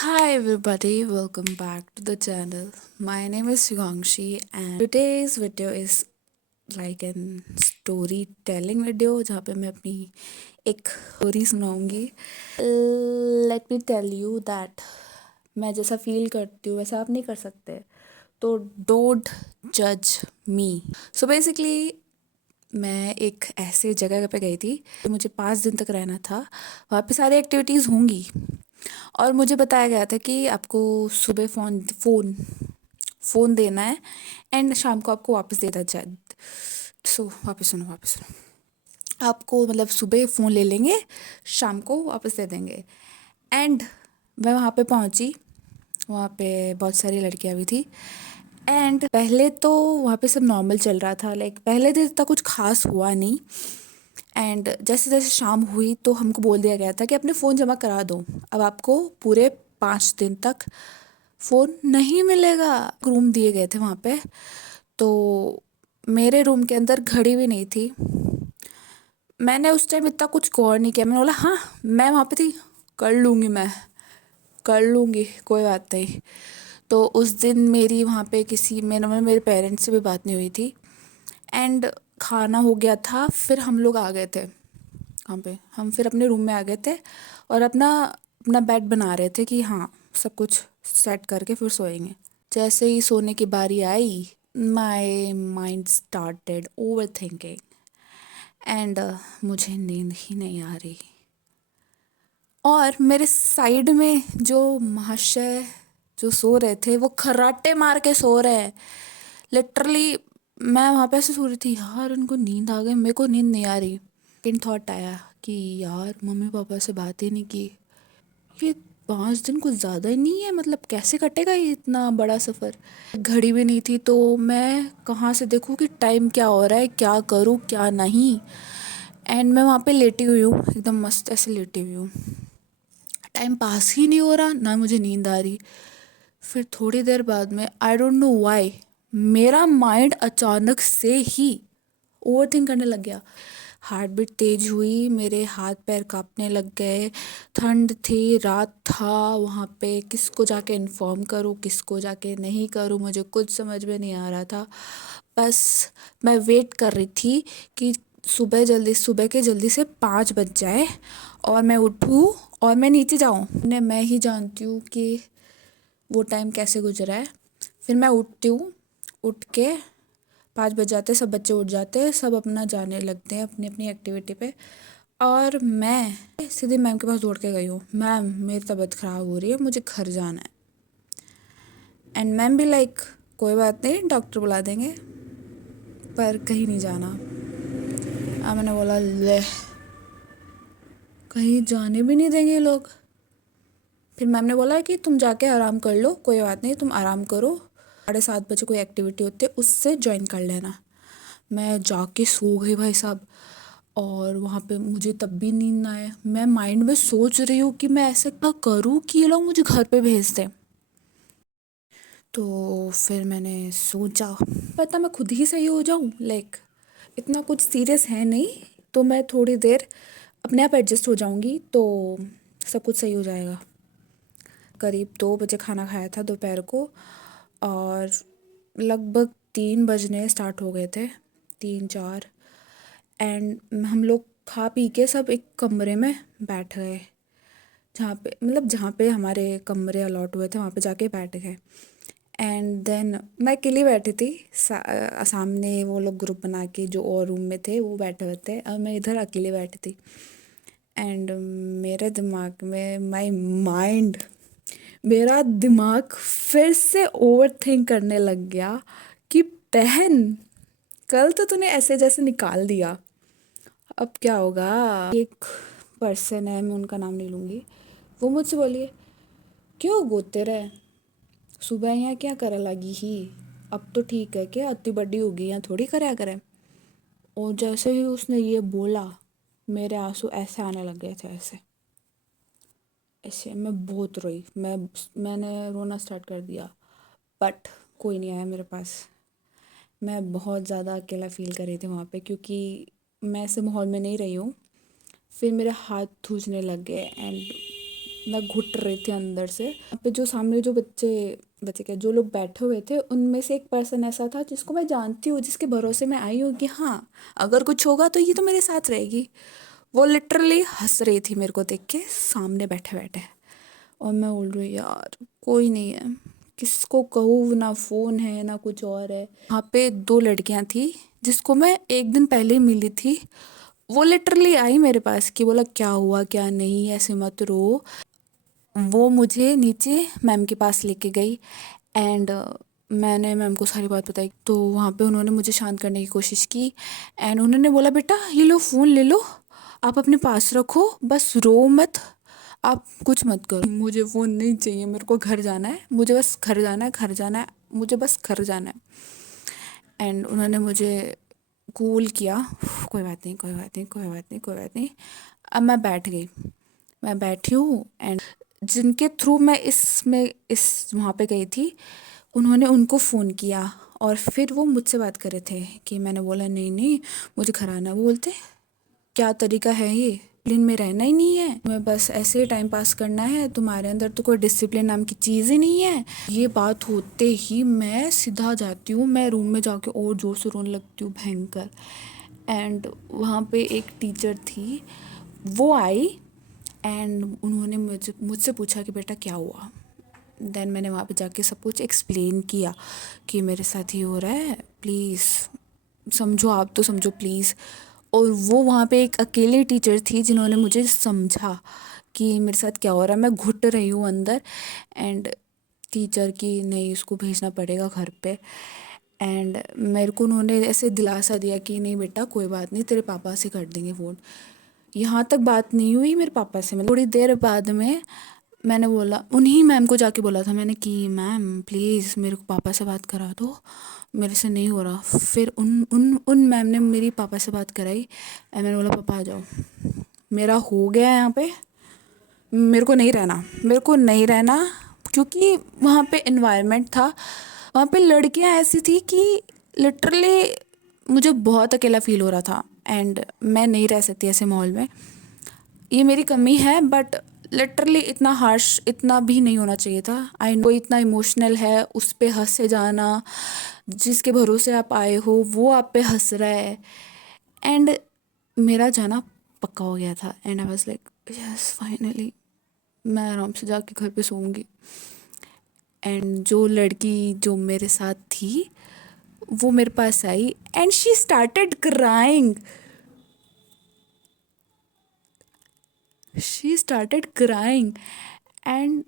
Hi everybody, welcome back to the channel. My name is Yugangshi and today's video is like an storytelling video जहाँ पे मैं अपनी एक story सुनाऊंगी. Let me tell you that मैं जैसा feel करती हूँ वैसा आप नहीं कर सकते, तो डोंट जज मी. सो बेसिकली मैं एक ऐसे जगह पे गई थी, मुझे 5 दिन तक रहना था. वहाँ पे सारी एक्टिविटीज़ होंगी और मुझे बताया गया था कि आपको सुबह फ़ोन देना है एंड शाम को आपको वापस देना चाहिए. सो वापस सुनो. आपको मतलब सुबह फ़ोन ले लेंगे, शाम को वापस दे देंगे. एंड मैं वहाँ पे पहुँची. वहाँ पे बहुत सारी लड़कियाँ भी थी एंड पहले तो वहाँ पे सब नॉर्मल चल रहा था. लाइक पहले दिन इतना कुछ खास हुआ नहीं. एंड जैसे जैसे शाम हुई तो हमको बोल दिया गया था कि अपने फ़ोन जमा करा दो. अब आपको पूरे 5 दिन तक फ़ोन नहीं मिलेगा. रूम दिए गए थे वहाँ पे, तो मेरे रूम के अंदर घड़ी भी नहीं थी. मैंने उस टाइम इतना कुछ गौर नहीं किया. मैंने बोला हाँ, मैं वहाँ पे थी, कर लूँगी कोई बात नहीं. तो उस दिन मेरी वहाँ पे मेरे पेरेंट्स से भी बात नहीं हुई थी. एंड खाना हो गया था, फिर हम लोग आ गए थे. वहाँ पे हम फिर अपने रूम में आ गए थे और अपना अपना बेड बना रहे थे कि हाँ, सब कुछ सेट करके फिर सोएंगे. जैसे ही सोने की बारी आई, my mind started overthinking and मुझे नींद ही नहीं आ रही. और मेरे साइड में जो महाशय जो सो रहे थे वो खर्राटे मार के सो रहे हैं. लिटरली मैं वहाँ पे ऐसे सो रही थी, यार उनको नींद आ गई, मेरे को नींद नहीं आ रही. लेकिन थॉट आया कि यार मम्मी पापा से बात ही नहीं की. ये 5 दिन कुछ ज़्यादा ही नहीं है, मतलब कैसे कटेगा ये इतना बड़ा सफ़र. घड़ी भी नहीं थी तो मैं कहाँ से देखूँ कि टाइम क्या हो रहा है, क्या करूँ क्या नहीं. एंड मैं वहाँ पे लेटी हुई हूँ, एकदम मस्त ऐसे लेटी हुई हूँ. टाइम पास ही नहीं हो रहा, ना मुझे नींद आ रही. फिर थोड़ी देर बाद में आई डोंट नो व्हाई मेरा माइंड अचानक से ही ओवर थिंक करने लग गया. हार्ट बीट तेज हुई, मेरे हाथ पैर कांपने लग गए. ठंड थी, रात था. वहाँ पे किसको जाके इन्फॉर्म करूँ, किसको जाके नहीं करूँ, मुझे कुछ समझ में नहीं आ रहा था. बस मैं वेट कर रही थी कि सुबह के जल्दी से 5 बज जाए और मैं उठूँ और मैं नीचे जाऊँ. मैं ही जानती हूँ कि वो टाइम कैसे गुजरा है. फिर मैं उठती हूँ, उठ के 5 बज जाते, सब बच्चे उठ जाते हैं, सब अपना जाने लगते हैं अपनी अपनी एक्टिविटी पे. और मैं सीधे मैम के पास दौड़ के गई हूँ, मैम मेरी तबीयत ख़राब हो रही है, मुझे घर जाना है. एंड मैम भी लाइक कोई बात नहीं, डॉक्टर बुला देंगे, पर कहीं नहीं जाना. अब मैंने बोला ले, कहीं जाने भी नहीं देंगे ये लोग. फिर मैम ने बोला कि तुम जाके आराम कर लो, कोई बात नहीं, तुम आराम करो, 7:30 बजे कोई एक्टिविटी होती है उससे ज्वाइन कर लेना. मैं जाके सो गई भाई साहब. और वहाँ पे मुझे तब भी नींद ना आए. मैं माइंड में सोच रही हूँ कि मैं ऐसे क्या करूँ कि ये लोग मुझे घर पे भेज दें. तो फिर मैंने सोचा पता मैं खुद ही सही हो जाऊँ, लाइक इतना कुछ सीरियस है नहीं, तो मैं थोड़ी देर अपने आप एडजस्ट हो जाऊँगी तो सब कुछ सही हो जाएगा. करीब 2 बजे खाना खाया था दोपहर को और लगभग 3 बजने स्टार्ट हो गए थे, 3 4. एंड हम लोग खा पी के सब एक कमरे में बैठ गए, जहाँ पे हमारे कमरे अलॉट हुए थे वहाँ पे जाके बैठ गए. एंड देन मैं अकेली बैठी थी. सामने वो लोग ग्रुप बना के जो और रूम में थे वो बैठे हुए थे और मैं इधर अकेली बैठी थी. एंड मेरे दिमाग में मेरा दिमाग फिर से ओवर थिंक करने लग गया कि बहन, कल तो तूने ऐसे जैसे निकाल दिया, अब क्या होगा. एक पर्सन है, मैं उनका नाम नहीं लूँगी, वो मुझसे बोली क्यों गोते रहे, सुबह यहाँ क्या करे लगी ही, अब तो ठीक है, क्या अति बड़ी होगी, यहाँ थोड़ी करया करे. और जैसे ही उसने ये बोला मेरे आंसू ऐसे आने लग गए थे, ऐसे ऐसे मैं बहुत रोई. मैंने रोना स्टार्ट कर दिया, बट कोई नहीं आया मेरे पास. मैं बहुत ज़्यादा अकेला फ़ील कर रही थी वहाँ पे, क्योंकि मैं ऐसे माहौल में नहीं रही हूँ. फिर मेरे हाथ सूजने लग गए एंड मैं घुट रही थी अंदर से। वहाँ पे जो सामने जो बच्चे बच्चे क्या जो लोग बैठे हुए थे उनमें से एक पर्सन ऐसा था जिसको मैं जानती हूँ, जिसके भरोसे में आई हूँ कि हाँ अगर कुछ होगा तो ये तो मेरे साथ रहेगी। वो लिटरली हंस रही थी मेरे को देख के सामने बैठे बैठे। और मैं बोल रही यार कोई नहीं है, किसको कहूँ, ना फ़ोन है ना कुछ और है। वहाँ पे दो लड़कियाँ थी जिसको मैं एक दिन पहले ही मिली थी। वो लिटरली आई मेरे पास कि बोला क्या हुआ क्या नहीं, ऐसे मत रो। वो मुझे नीचे मैम के पास लेके गई एंड मैंने मैम को सारी बात बताई। तो वहाँ पे उन्होंने मुझे शांत करने की कोशिश की एंड उन्होंने बोला बेटा ये लो फ़ोन ले लो, आप अपने पास रखो, बस रो मत, आप कुछ मत करो। मुझे फ़ोन नहीं चाहिए, मेरे को घर जाना है, मुझे बस घर जाना है, घर जाना है, मुझे बस घर जाना है। एंड उन्होंने मुझे कूल किया, कोई बात नहीं कोई बात नहीं कोई बात नहीं कोई बात नहीं। अब मैं बैठ गई, मैं बैठी हूँ एंड जिनके थ्रू मैं इस वहाँ पे गई थी उन्होंने उनको फ़ोन किया और फिर वो मुझसे बात कर रहे थे कि मैंने बोला नहीं नहीं मुझे घर आना है। वो बोलते क्या तरीका है ये, डिसिप्लिन में रहना ही नहीं है, तुम्हें बस ऐसे ही टाइम पास करना है, तुम्हारे अंदर तो कोई डिसिप्लिन नाम की चीज़ ही नहीं है। ये बात होते ही मैं सीधा जाती हूँ, मैं रूम में जाके और ज़ोर से रोने लगती हूँ भयंकर। एंड वहाँ पे एक टीचर थी, वो आई एंड उन्होंने मुझसे पूछा कि बेटा क्या हुआ। देन मैंने वहाँ पे जाके सब कुछ एक्सप्लेन किया कि मेरे साथ ये हो रहा है, प्लीज़ समझो, आप तो समझो प्लीज़। और वो वहाँ पे एक अकेले टीचर थी जिन्होंने मुझे समझा कि मेरे साथ क्या हो रहा है, मैं घुट रही हूँ अंदर। एंड टीचर की नहीं इसको भेजना पड़ेगा घर पे। एंड मेरे को उन्होंने ऐसे दिलासा दिया कि नहीं बेटा कोई बात नहीं, तेरे पापा से कर देंगे फ़ोन। यहाँ तक बात नहीं हुई मेरे पापा से, मतलब थोड़ी देर बाद में मैंने बोला, उन्हीं मैम को जाके बोला था मैंने कि मैम प्लीज़ मेरे को पापा से बात करा दो, मेरे से नहीं हो रहा। फिर उन उन उन मैम ने मेरी पापा से बात कराई एंड मैंने बोला पापा आ जाओ, मेरा हो गया है यहाँ पे, मेरे को नहीं रहना, मेरे को नहीं रहना। क्योंकि वहाँ पे इन्वायरमेंट था, वहाँ पे लड़कियाँ ऐसी थी कि लिटरली मुझे बहुत अकेला फील हो रहा था एंड मैं नहीं रह सकती ऐसे माहौल में। ये मेरी कमी है बट लिटरली इतना हार्श इतना भी नहीं होना चाहिए था। आई नो इतना इमोशनल है, उस पे हंसे जाना, जिसके भरोसे आप आए हो वो आप पे हंस रहा है। एंड मेरा जाना पक्का हो गया था and I was like yes finally मैं आराम से जाके घर पे सोऊंगी। एंड जो लड़की जो मेरे साथ थी वो मेरे पास आई and she started crying, she started crying. And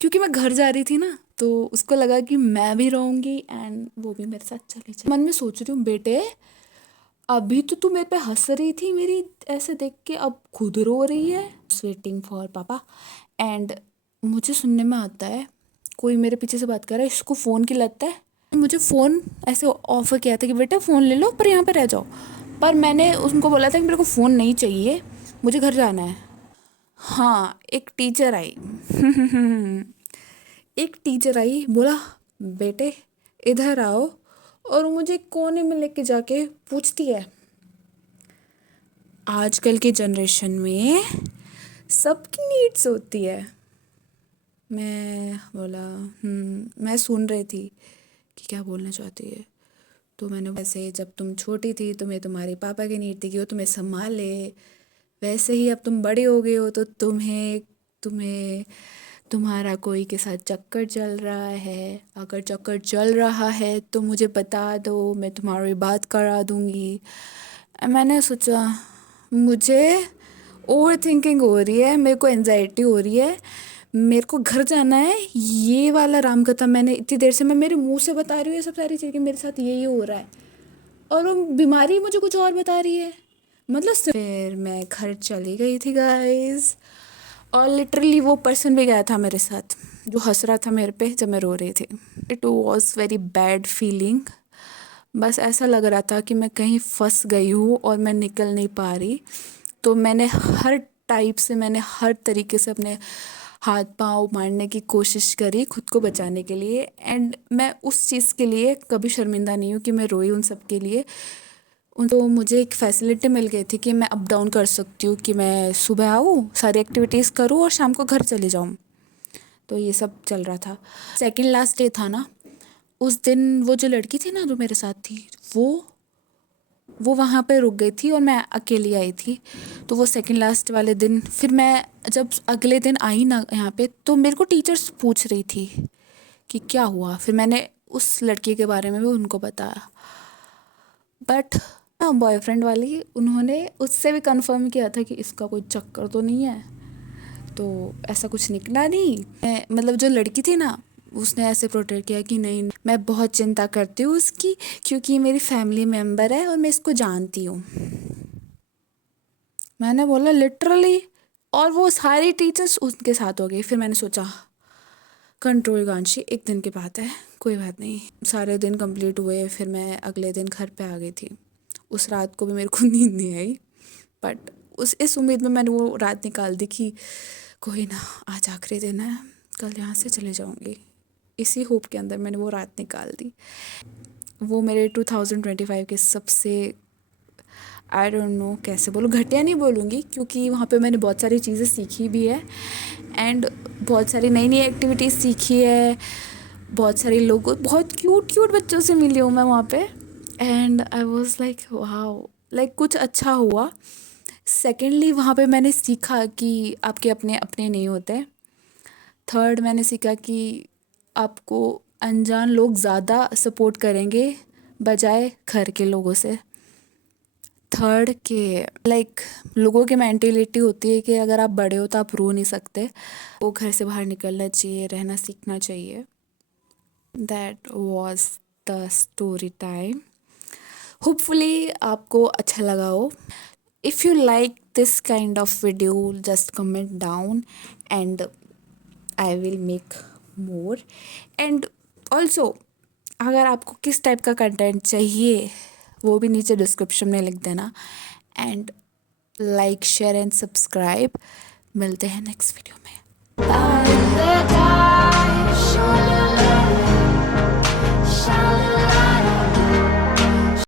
क्योंकि मैं घर जा रही थी ना तो उसको लगा कि मैं भी रहूँगी एंड वो भी मेरे साथ चली जाए। मन में सोच रही हूँ बेटे अभी तो तू मेरे पे हंस रही थी मेरी ऐसे देख के, अब खुद रो रही है। वेटिंग फॉर पापा एंड मुझे सुनने में आता है कोई मेरे पीछे से बात कर रहा है, इसको फ़ोन की लत है। मुझे फ़ोन ऐसे ऑफर किया था कि बेटा फ़ोन ले लो पर यहाँ पे रह जाओ, पर मैंने उनको बोला था कि मेरे को फ़ोन नहीं चाहिए, मुझे घर जाना है। हाँ एक टीचर आई एक टीचर आई बोला बेटे इधर आओ, और वो मुझे कोने में लेके जाके पूछती है आजकल के जनरेशन में सबकी नीड्स होती है। मैं बोला मैं सुन रही थी कि क्या बोलना चाहती है। तो मैंने वैसे जब तुम छोटी थी तुम्हें तुम्हारे पापा की नीड थी कि वो तुम्हें संभाले, वैसे ही अब तुम बड़े हो गए हो तो तुम्हें तुम्हें तुम्हारा कोई के साथ चक्कर चल रहा है, अगर चक्कर चल रहा है तो मुझे बता दो, मैं तुम्हारी बात करा दूंगी। मैंने सोचा मुझे ओवर थिंकिंग हो रही है, मेरे को एनजाइटी हो रही है, मेरे को घर जाना है, ये वाला राम कथा मैंने इतनी देर से मैं मेरे मुंह से बता रही हूँ ये सब सारी चीज़ें मेरे साथ यही हो रहा है और वो बीमारी मुझे कुछ और बता रही है। मतलब फिर मैं घर चली गई थी गाइस और लिटरली वो पर्सन भी गया था मेरे साथ जो हंस रहा था मेरे पे जब मैं रो रही थी। It was very bad feeling, बस ऐसा लग रहा था कि मैं कहीं फंस गई हूँ और मैं निकल नहीं पा रही। तो मैंने हर टाइप से मैंने हर तरीके से अपने हाथ पाँव मारने की कोशिश करी खुद को बचाने के लिए एंड मैं उस चीज़ के लिए कभी शर्मिंदा नहीं हूँ कि मैं रोई उन सब के लिए। तो मुझे एक फैसिलिटी मिल गई थी कि मैं अप डाउन कर सकती हूँ, कि मैं सुबह आऊँ, सारी एक्टिविटीज़ करूँ और शाम को घर चले जाऊँ। तो ये सब चल रहा था। सेकंड लास्ट डे था ना, उस दिन वो जो लड़की थी ना जो मेरे साथ थी, वो वहाँ पे रुक गई थी और मैं अकेली आई थी। तो वो सेकंड लास्ट वाले दिन फिर मैं जब अगले दिन आई ना यहाँ पे, तो मेरे को टीचर्स पूछ रही थी कि क्या हुआ। फिर मैंने उस लड़की के बारे में भी उनको बताया। बट बॉयफ्रेंड वाली उन्होंने उससे भी कंफर्म किया था कि इसका कोई चक्कर तो नहीं है। तो ऐसा कुछ निकला नहीं। मतलब जो लड़की थी ना, उसने ऐसे प्रोटेक्ट किया कि नहीं, मैं बहुत चिंता करती हूँ उसकी, क्योंकि ये मेरी फैमिली मेम्बर है और मैं इसको जानती हूँ। मैंने बोला लिटरली? और वो सारी टीचर्स उनके साथ हो गई। फिर मैंने सोचा कंट्रोल गांशी, एक दिन की बात है, कोई बात नहीं। सारे दिन कंप्लीट हुए, फिर मैं अगले दिन घर पे आ गई थी। उस रात को भी मेरे को नींद नहीं आई, बट इस उम्मीद में मैंने वो रात निकाल दी कि कोई ना, आज आखिरी दिन है, कल यहाँ से चले जाऊँगी। इसी होप के अंदर मैंने वो रात निकाल दी। वो मेरे 2025 के सबसे, आई डोंट नो कैसे बोलूँ, घटिया नहीं बोलूँगी, क्योंकि वहाँ पे मैंने बहुत सारी चीज़ें सीखी भी है एंड बहुत सारी नई नई एक्टिविटीज़ सीखी है। बहुत सारे लोगों, बहुत क्यूट क्यूट बच्चों से मिली हूँ मैं वहाँ पे। And I was like wow, like कुछ अच्छा हुआ। सेकेंडली वहाँ पे मैंने सीखा कि आपके अपने अपने नहीं होते। थर्ड मैंने सीखा कि आपको अनजान लोग ज़्यादा सपोर्ट करेंगे बजाय घर के लोगों से। थर्ड के लाइक लोगों की मेंटेलिटी होती है कि अगर आप बड़े हो तो आप रो नहीं सकते, वो घर से बाहर निकलना चाहिए, रहना सीखना चाहिए। That was the story time. Hopefully आपको अच्छा लगा हो। If you like this kind of video, just comment down and I will make more. And also अगर आपको किस टाइप का कंटेंट चाहिए, वो भी नीचे डिस्क्रिप्शन में लिख देना। And like, share and subscribe. मिलते हैं नेक्स्ट वीडियो में। बाय।